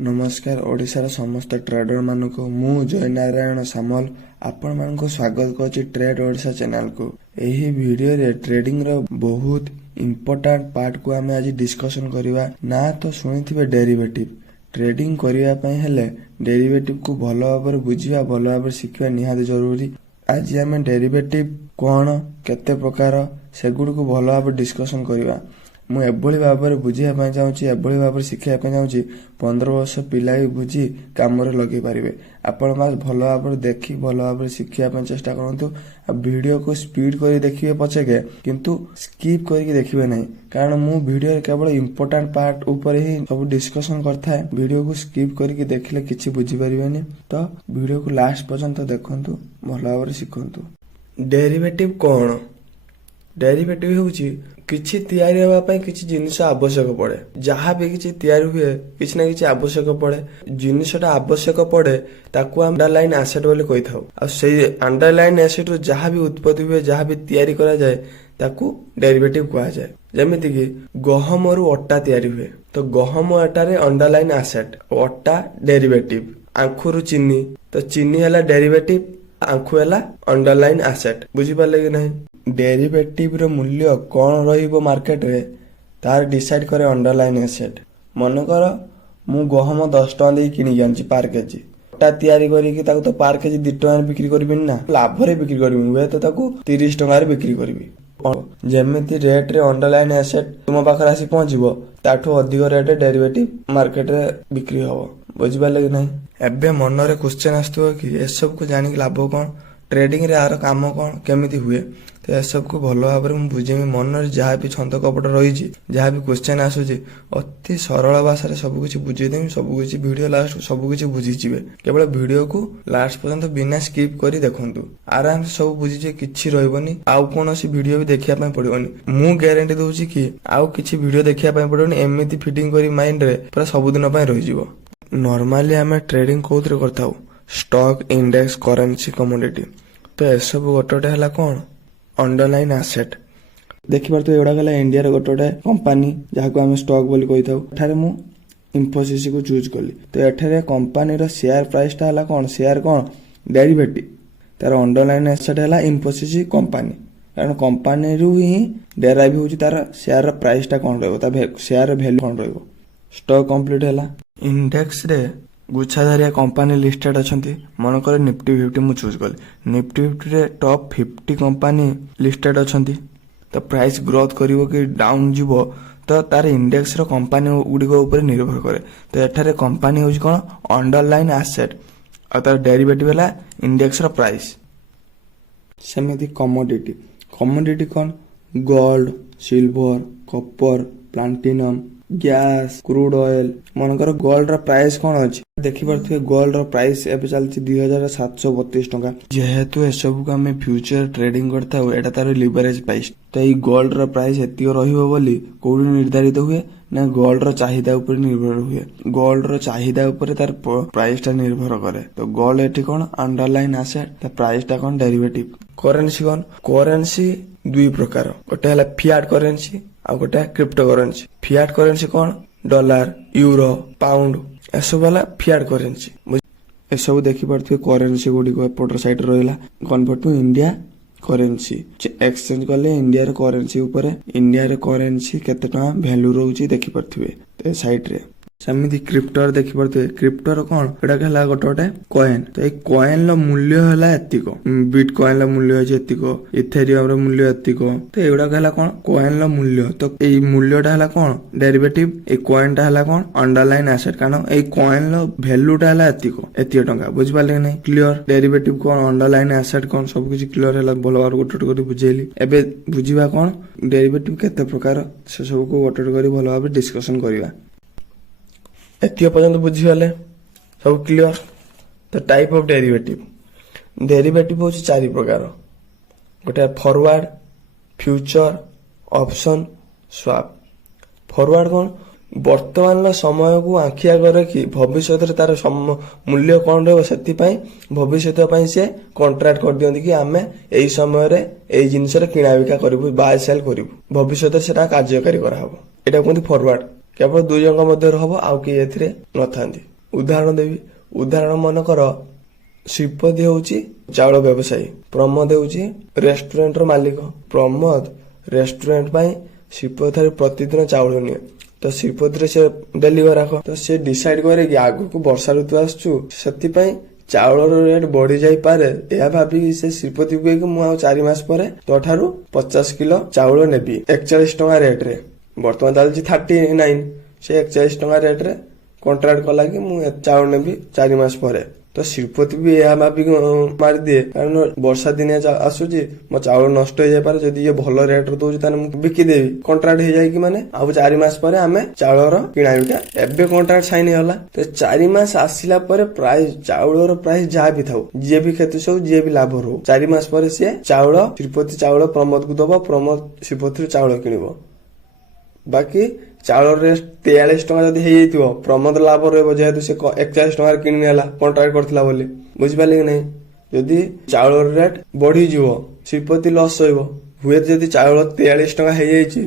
नमस्कार ओडिशार समस्त ट्रेडर मानक मु जय नारायण सामल आपण मानक स्वागत करुच्ची ट्रेड ओडिशा चैनल को। एही वीडियो रे ट्रेडिंग रो बहुत इम्पोर्टेंट पार्ट को आमे आज डिस्कशन करिवा। ना तो सुनिथिबे डेरिवेटिव ट्रेडिंग करिया पई हेले डेरिवेटिव को भलो भाबरे बुझिया भलो भाबरे शिखिया निहाती जरूरी। आज आमे डेरिवेटिव कोन केते प्रकार सेगुड को भलो भाबरे डिस्कशन करिवा। मु एभली भाबरे बुझिया पई चाहूची एभली भाबरे शिखिया पई चाहूची 15 वर्ष पिला भी बुझी काम रे लगे पारिबे। आपण मास भलो भाबरे देखि भलो भाबरे शिखिया पई चेष्टा करंतु। आ वीडियो को स्पीड करी देखिबे पछेके किंतु स्किप करिके देखिबे नहीं, कारण मु वीडियो रे केवल इंपोर्टेंट पार्ट ऊपर ही सब डिस्कशन करथा है। वीडियो को स्किप करिके देखले किछि बुझी परिबेनी, तो वीडियो को लास्ट पर्यंत देखंतु भलो भाबरे शिखंतु। डेरिवेटिव कोन? डेरिवेटिव होउची किछि तैयारी हेबा पई किछि जिनिस आवश्यक पड़े। जहाँ भी किछि तैयारी हुए किछि ना किछि आवश्यक पड़े। जिनिसटा आवश्यक पड़े ताकू अंडरलाइन एसेट बोली कहि थाउ। आ सेही अंडरलाइन एसेट रो जहाँ भी उत्पत्ति हुए जहाँ भी तैयारी करा जाए ताकू डेरिवेटिव कहा जाए। जेमिति कि गहम रु अट्टा तैयारी हुए तो गहम अट्टा रे अंडरलाइन एसेट, अट्टा डेरिवेटिव। आंखु रु चीनी तो चीनी हला डेरिवेटिव, आंखु हला अंडरलाइन एसेट। बुझी पाले कि नहीं? डेरिवेटिव रो मूल्य कौन रहिबो मार्केट रे तार डिसाइड करे अंडरलाइन एसेट। मन कर मु गहम 10 टका दे किनि जानची पार केजी, अट्टा तैयारी करी कि ताको तो पार केजी 2 टका रे बिक्री करबिन ना, लाभ रे बिक्री करबिन हुए तो ताको 30 टका रे बिक्री करबी। जेमिति रेट रे अंडरलाइन एसेट तुम पाखर आसी पहुंचबो ताठो अधिक रेट डेरिवेटिव मार्केट रे बिक्री होबो। बुझि पाले कि नहीं? एबे मन रे क्वेश्चन आस्तो कि ए सब को जानि लाभ कोन, ट्रेडिंग रे आर काम कोन केमिति हुए। तो ए सब को भलो भाबरे मु बुझेमी। मन रे जहाँ भी छंद कपट रही जहाँ भी क्वेश्चन आसुची अति सरल भाषा रे सब कुछ बुझे देमी। सब कुछ वीडियो लास्ट सब कुछ बुझी जिवे। केवल वीडियो को लास्ट पर्यंत बिना स्किप करी देखंतु, आराम से सब बुझी किछि रहइबनी। आउ कोनोसी वीडियो भी देखिया पय पड़िबनी। मु गारंटी दोछि कि आउ किछि वीडियो देखिया पय पड़िबनी। एमिति फिटिंग करी माइंड रे पूरा सब दिन पय रहि जिवो। नॉर्मली हमें ट्रेडिंग कोथरे करथाउ, स्टॉक, इंडेक्स, करेंसी, कमोडिटी। तो ए सब गोटोटे हला कोन अंडरलाइन एसेट। देखि पार तो एडा गला इंडिया रे गोटोटे कंपनी जहाँ को हम स्टॉक बोली कहि थाउ। एठारे मु इंफोसिस को चूज कली तो एठारे कंपनी रो शेयर प्राइस ता हला कोन, शेयर कोन डेरिवेटिव। तार अंडरलाइन एसेट हला इंफोसिस कंपनी, कारण कंपनी रु ही डेराइव होची तार शेयर रो प्राइस ता कोन रहबो, ता शेयर रो वैल्यू कोन रहबो। स्टॉक कंप्लीट हला। इंडेक्स रे गुच्छाधारिया कंपनी लिस्टेड अछंती। मन करे निफ्टी 50 मु चूज कली। निफ्टी 50 रे टॉप 50 कंपनी लिस्टेड अछंती। तो प्राइस ग्रोथ करिवो कि डाउन जीवो तो तार इंडेक्स रो कंपनी गुडिको ऊपर निर्भर करे। तो एठारे कंपनी होची कोन अंडरलाइन एसेट और तार डेरिवेटिव हला इंडेक्स रो प्राइस। सेमिति कमोडिटी। कमोडिटी कोन gold, silver, copper, platinum, gas, crude oil. मनकर गोल्ड रो प्राइस कोन अछि देखि परथि। गोल्ड रो प्राइस एबे चलछि 2732 टका। जेहेतु ए सब को हमें फ्यूचर ट्रेडिंग करता हो एटा तार लिवरेज प्राइस। तो ई गोल्ड रो प्राइस एतियो रहिबो बोली कोडी निर्धारित हुए ना गोल्ड रो चाहिदा ऊपर निर्भर हुए। गोल्ड रो चाहिदा ऊपर तार प्राइस टा निर्भर करे। तो गोल्ड एठी कोन अंडरलाइन एसेट, ता प्राइस टा कोन डेरिवेटिव। करेंसी कोन, करेंसी दुई प्रकार, गोटे हला फियाट करेंसी आ गोटे क्रिप्टो करेंसी। फियाट करेंसी कोन डॉलर, यूरो, पाउंड एसब वाला फियाट करेंसी। ए सब देखि परथि करेंसी गुडी को एपोटर साइड रहला convert to India currency. Exchange करले इंडिया रे करेंसी ऊपर इंडिया रे करेंसी केते टका वैल्यू रहउची देखि परथिबे ते साइड रे। सेमिति क्रिप्टो देखि परथिबे। क्रिप्टो रो कोन एटा हला गोटोटे कॉइन। तो ए कॉइन लो मूल्य हला एतिको, बिटकॉइन लो मूल्य अछि एतिको, इथेरियम रो मूल्य एतिको। तो एडा हला कोन कॉइन लो मूल्य। तो एई मूल्यटा हला कोन डेरिवेटिव। ए कॉइन टा हला कोन अंडरलाइन एसेट, कारण एई कॉइन लो वैल्यू टा हला एतिको एतियो टका। बुझ पाले नै? क्लियर? डेरिवेटिव कोन अंडरलाइन एसेट कोन सब किछि क्लियर हला। भलो बार गोटोटे करी बुझेली। एबे बुझिबा कोन डेरिवेटिव केते प्रकार से सब को गोटोटे करी भलो भाबे डिस्कशन करिवा। एतियो पर्यंत बुझिगले सब क्लियर? तो टाइप ऑफ डेरिवेटिव। डेरिवेटिव होची 4 प्रकार। गोटे forward, future, option, swap. Forward कोन वर्तमान समय को आखि आगे रखी भविष्य तार मूल्य कौन रहा से भविष्य से कंट्राक्ट कर दियंती कि आमे एई समय रे एई जिनिस रे किणा बिका करिवु बाय सेल करिवु भविष्य से कार्यकारी कराहबो एटा कहते फॉरवर्ड केवल 2 जन मध्य हम आउ कि एथिरे नथांती। उदाहरण देवी, उदाहरण मनकर श्रीपति होउची चाउल व्यवसायी, प्रमोद होउची रेस्टोरेंट रो मालिक। प्रमोद रेस्टोरेंट पाई श्रीपति ठाରୁ प्रतिदिन चाउल निये, तो श्रीपति रे से डेली राख, तो से डिसाइड करे कि आगु को वर्षा ऋतु आसुचु सेति पई चाउल रेट बढ़ी जाई पारे। या भाबी से श्रीपति को कि मु 4 मास परे तो ठारू 50 किलो चाउल नेबी 41 टका रेट रे। वर्तमान चलछि 39, से 41 टका रेट रे कॉन्ट्रैक्ट कला कि मु चाउल नेबी 4 मास परे। तो श्रीपति भी या भाबी मार दिए, कारण वर्षा दिन आसुची मो चाउल नष्ट हो जाय पारे, जदि ये भलो रेट रे दोउ ताने मु बिकी देबी, कॉन्ट्रैक्ट हो जाय कि माने आउ 4 मास परे आमे चाउलर किणा बिका एबे कॉन्ट्रैक्ट साइन होला। तो 4 मास आसिला परे प्राइस चाउलर प्राइस जा भी थाउ, जे भी खेती सो जे भी लाभ हो, 4 मास परे से चाउल श्रीपति चाउल प्रमोद को दबो, प्रमोद श्रीपति चाउल किनिबो। बाकी चाउल रेट 43 टका जदि हे जइतिबो, प्रमोद लाभ रहबो, जेहेतु से 41 टका किनि नेला कॉन्ट्रैक्ट करथिला बोली। बुझि पाले कि नहीं? जदि चाउल रेट बढ़ी जिवो श्रीपति लॉस होइबो। हुए जदि चाउल 43 टका हे जाइछि,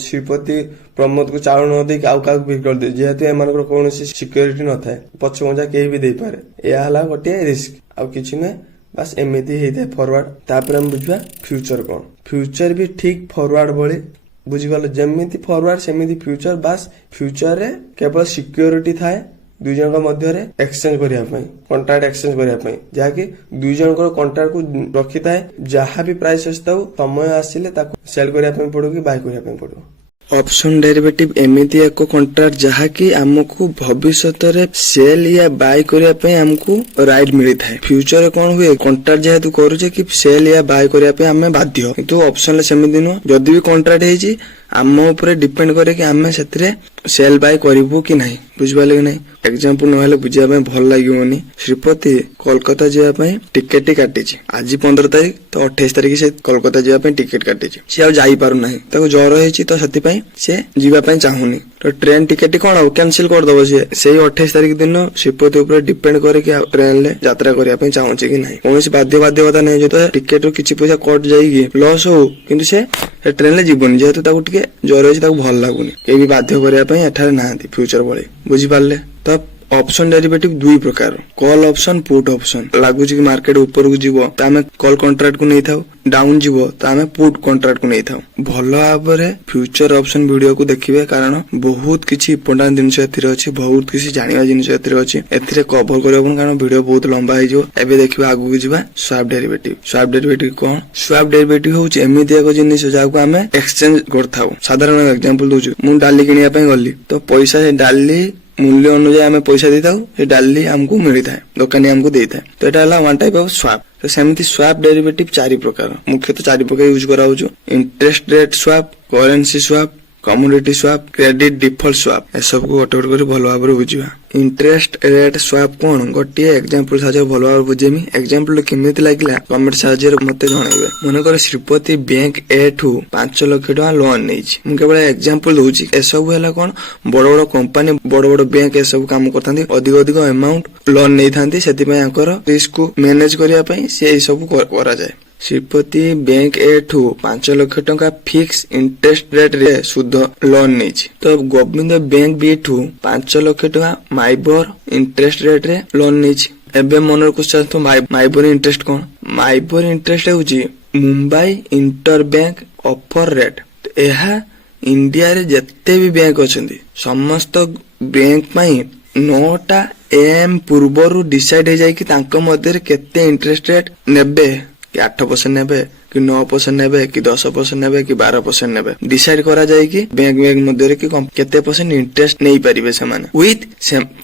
श्रीपति प्रमोद को चाउल न देई आउ का बिक कर दे, जेहेतु एमानकर कोनोसी सिक्योरिटी न थाए, पछमजा केही भी देई पारे। या हला गोटे रिस्क, आउ किछि नै, बस एमिति हेइ थाए फॉरवर्ड। तापर हम बुझबा फ्यूचर कोन। फ्यूचर भी ठीक फॉरवर्ड बोली बुझीगल, जमिति फॉरवर्ड सेमिति फ्यूचर। बास फ्यूचर रे केवल सिक्योरिटी थाए 2 जन मध्य रे एक्सचेंज करिया पई, कॉन्ट्रैक्ट एक्सचेंज करिया पई, जहा कि 2 जन को कॉन्ट्रैक्ट को रखी थाए। जहा भी प्राइस आस्ताउ समय आसिले ताको सेल करिया पई पड़ो कि बाय करिया पई पड़ो। ऑप्शन डेरिवेटिव एमिति एक कॉन्ट्रैक्ट जहा कि हमको भविष्यत रे सेल या बाय करिया पई हमको राइट मिली थाए। फ्यूचर रे कोन हुए, कॉन्ट्रैक्ट जेहेतु करूचे कि सेल या बाय करिया पई हमें बाध्य, किंतु ऑप्शन ले सेमिति न। जदि भी कॉन्ट्रैक्ट हेछि आम ऊपर डिपेंड करे कि आमे सेतरे सेल बाय करिवो कि नाही। बुझबाले कि नाही? एग्जांपल नहले बुझिया पई भल लागिवनी। श्रीपति कोलकाता जिया पई टिकट काटिछि, आज 15 तारिख, तो 28 तारिख से कोलकाता जिया पई टिकट काटिछि। से आ जाई पारु नाही, ताको ज्वर हेछि, तो सेति पई से जीवा पई चाहुनी, तो ट्रेन टिकट कोन हो कैंसिल कर दबो। से सेही 28 तारिख दिन श्रीपति ऊपर डिपेंड करे कि ट्रेन ले यात्रा करिया पई चाहुछि कि नाही। कोनोसी बाध्यता नै, जो तो टिकट रो किछि पैसा कट जाईगी लॉस हो, किंतु से ट्रेन ले जीवनी, जेहेतु ताको टिके ज्वर हेछि, ताको भल लागुनी, केही भी बाध्य करिया पई एठारे नाहंती फ्यूचर बळे। बुझि पारले? तो ऑप्शन डेरिवेटिव 2 प्रकार, कॉल ऑप्शन, पुट ऑप्शन। लागुछि कि मार्केट ऊपर को जीवो त हमें कॉल कॉन्ट्रैक्ट को नै थाउ, डाउन जीवो त हमें पुट कॉन्ट्रैक्ट को नै थाउ। भलो भाबरे फ्यूचर ऑप्शन वीडियो को देखिबे, कारण बहुत किछि इंपोर्टेंट जिंस एथिरे अछि, बहुत किछि जानिबा जिंस एथिरे अछि। एथिरे कवर करबन, कारण वीडियो बहुत लंबा हे जो। एबे देखिबा आगु को जीवा स्वैप डेरिवेटिव। स्वैप डेरिवेटिव कोन? स्वैप डेरिवेटिव होछि एमिति एक जिनिस जाको हमें एक्सचेंज करथाउ। साधारण एग्जांपल दोछु, मु डाली किनिया पई गली, तो पैसा से डाली मूल्य अनुसार आम पैसा देता, डाली हमको मिली था, दुकानी हमको देता है। तो यहाँ वन टाइप ऑफ स्वैप। तो सेमती स्वैप डेरिवेटिव 4 प्रकार, मुख्यतः 4 प्रकार यूज करा होछु। Interest rate swap, currency swap, commodity swap, credit default swap. ए सब को गोटे गोटे भल भाव बुझा। इंटरेस्ट रेट स्वैप कौन गोटे एग्जांपल साहाय्य भल भाव बुझेमी। एग्जांपल केमिति लागला कमेंट साहाय्य मते जणाइबे। मनकर श्रीपति बैंक ए ठू 5 लाख टका लोन नेछि, मु केवल एग्जांपल दोछि। ए सब हैला कोन बड़ बड़ कंपनी, बड़ बड़ बैंक ए सब काम करथांती, अधिक अधिक अमाउंट लोन नै थांती, सेति पय आंकर रिस्क को मैनेज करिया पय से ए सब करा जाय। श्रीपति बैंक ए ठू 5 लाख टका फिक्स इंटरेस्ट रेट रे सुध लोन नेछि, तो गोविंद बैंक बी ठू 5 लाख टका माइबर इंटरेस्ट रेट रे लोन नेछि। एबे मनर क्वेश्चन तो माइबर इंटरेस्ट कोन? माइबर इंटरेस्ट होछि Mumbai inter bank offer rate. एहा इंडिया रे जत्ते भी बैंक अछंती समस्त बैंक पई 9टा एम पूर्वरु डिसाइड हे जाय कि तांको मध्ये केते इंटरेस्ट रेट नेबे, कि 8% नेबे, कि 9% नेबे, कि 10% नेबे, कि 12% नेबे। डिसाइड करा जाय कि बैंक मध्ये कि केते परसेंट इंटरेस्ट नै परिबे से माने विथ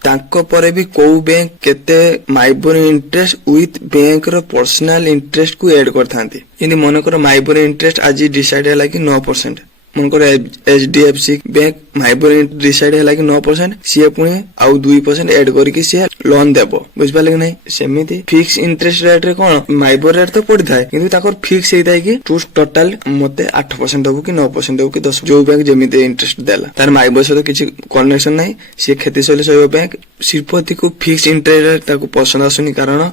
तांको परे भी को बैंक केते माइबर इंटरेस्ट विथ बैंक रो पर्सनल इंटरेस्ट को ऐड करथांती। यदि मन कर माइबर इंटरेस्ट आज डिसाइड हैला कि 9%, मनकर एचडीएफसी बैंक माइबर डिसाइड हैला कि 9%, सी पुणी आउ 2% ऐड करके सी लोन देबो। बुझिपाले कि नै? सेमिति फिक्स इंटरेस्ट रेट रे कोन माइबर रेट तो पड़ी थाए, किंतु ताकर फिक्स हेइ थाए कि टू टोटल मते 8% देबो कि 9% देबो कि 10, जो बैंक जेमिति इंटरेस्ट देला तार माइबर से तो किछि कनेक्शन नै, सी खेती सले सही बैंक। श्रीपति को फिक्स इंटरेस्ट रेट ताको पसंद आसुनी, कारण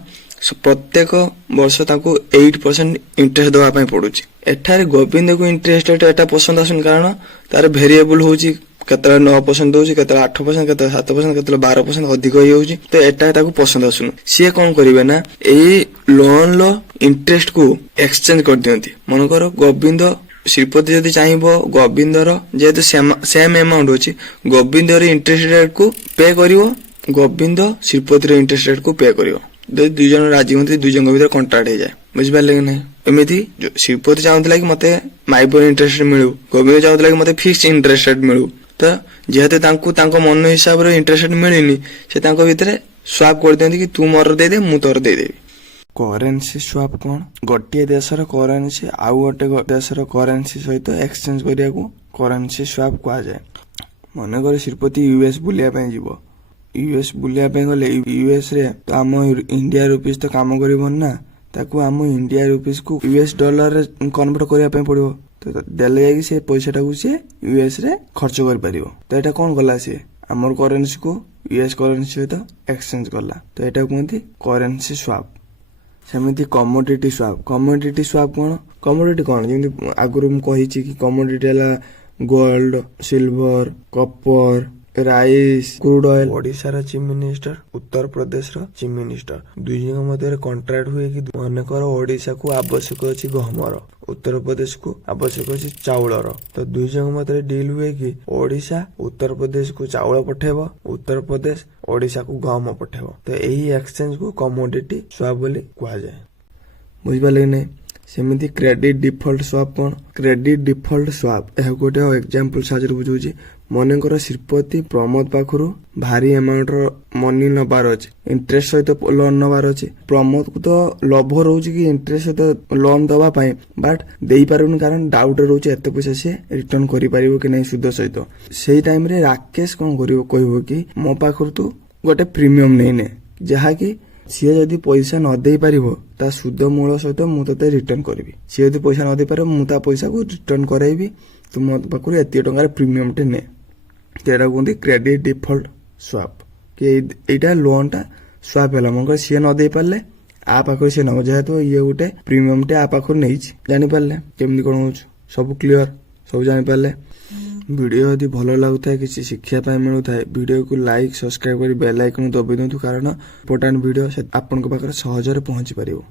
प्रत्येक वर्ष ताको 8% इंटरेस्ट दवा पड़ुची। एठारे गोविंद को इंटरेस्ट रेट एटा पसंद आसुनी, कारण तार वेरिएबल होची केतला 9% दउची केतला 8% केतला 7% केतला 12% अधिक होई होउची तो एटा ताकू पसंद आसुन सी कोन करिवे ना एई लोन लो इंटरेस्ट को एक्सचेंज कर दियंती मन करो गोविंद श्रीपति जदि चाहिबो गोविंदर जेहेतु सेम अमाउंट अछि गोविंदर इंटरेस्ट रेट को पे करिवो गोविंद श्रीपति इंटरेस्ट रेट को पे करिवो दुई जन राजी होती दुई जन भीतर कंट्राक्ट हो जाए बुझिपारे कि नहीं एमती श्रीपति चाहूला कि मते माइपर इंटरेस्ट मिलू गोविंद चाहूला कि मते फिक्स इंटरेस्ट रेट मिलू तो जेहेतु मन हिसाब से इंटरेस्ट रेट मिलनी से भितर स्वाप कर दियंती कि तू मोर दे दे मु तोर दे देबी करेन्सी स्वाप कौन गोटे देशर करेन्सी आउ गोटे देशर करेन्सी सहित एक्सचेंज करिया को करेन्सी स्वाप कहा जाए मन कर श्रीपति यूएस बुलिया पे जीवो यूएस बुलिया पे गले यूएस रे तो आम इंडिया रुपीज तो काम करिबन ना ताकू आम इंडिया रुपीज को यूएस डॉलर रे कन्वर्ट करिया पे पड़िबो तो देले जाई से पैसा टाकू से यूएस रे खर्च कर परिबो तो एटा कोन गला से हमर करेन्सी को यूएस करेन्सी सहित एक्सचेंज करला तो एटा कहंती करेन्सी स्वाप सेमती कमोडिटी स्वाप कमोडिटी कौन जमी आगुरी मुझे कि कमोडिटी है gold silver copper rice crude oil Odisha chief minister Uttar Pradesh chief minister दुई जन मध्य कंट्राक्ट हुए कि मनकर ओडिशा को आवश्यक अच्छी गहमर उत्तर प्रदेश को आवश्यक अच्छी चाउलर तो दुई जन मध्य डील हुए कि ओडिशा उत्तर प्रदेश को चाउल पठेब उत्तर प्रदेश ओडिशा को गहम पठेब तो यही एक्सचेंज को कमोडिटी स्वाप बोली कहा जाए बुझिपारे नहीं सेमती क्रेडिट डिफॉल्ट स्वाप कौन क्रेडिट डिफॉल्ट स्वाप यह गोटे एग्जांपल साहाଯ୍ୟରେ बुझाऊँ मनकर श्रीपति प्रमोद पाखरु भारी अमाउंट मनी नबार अच्छे इंटरेस्ट सहित लोन नबार अच्छे प्रमोद को तो लोभ रोचे कि इंटरेस्ट सहित लोन दवा बट दे पारुन कारण डाउट रोचे एत पैसा से रिटर्न करि पारिबो कि नहीं सुद सहित सेही टाइम रे राकेश कोन करिवो कहबो कि मो पाखरु तू गोटे प्रीमियम नहीं ने जहा कि सी जदि पैसा न दे पारिबो ता सुद मूल सहित मु तते रिटर्न करबी सी जदि पैसा न दे पारे मु ता पैसा को रिटर्न कराइबी तू मो पाखरु एती टंका प्रीमियम टे ने तेरा कहते क्रेडिट डिफॉल्ट स्वाप कि एटा लोन टा स्वाप है मगर सी न दे पारे आ पाखर सी नब जेहेतु ये गोटे प्रीमियम टे आ पाखर नहीं जानी पारे केमती कौन हो सब क्लीयर सब जानी पारे वीडियो यदि भल लगुता है किसी शिक्षा मिलू था वीडियो को लाइक सब्सक्राइब कर बेल आइकन दबाई दिंतु कारण इंपोर्टेंट वीडियो आपन पाखे सहज पहुंची पारिबो।